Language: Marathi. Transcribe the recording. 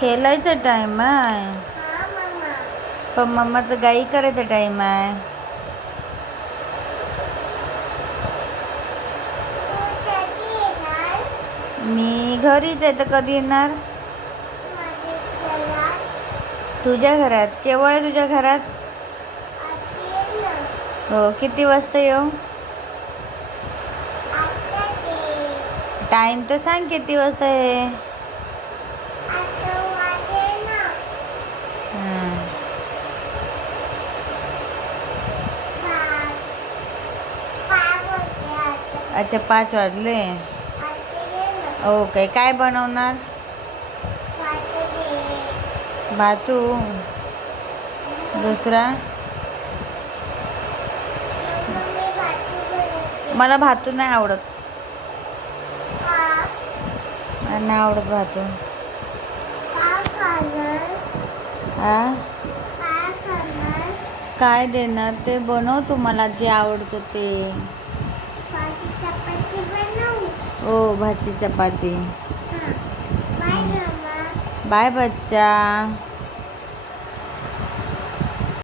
खेळायचा टाइम आहे. पण मम्माचं गाई करायचा टाइम आहे. मी घरीच आहे. तर कधी येणार? तुझ्या घरात. केव्हा आहे तुझ्या घरात? हो, किती वाजता येऊ? टाइम तर सांग किती वाजता आहे. अच्छा, 5 वाजले. ओके, काय बनवणार? भातू. दुसरा? मला भातू नाही आवडत. मला नाही आवडत भातू. हा, काय देणार ते बनव तुम्हाला जे आवडतं ते. ओ, भाजी चपाती. बाय बच्चा.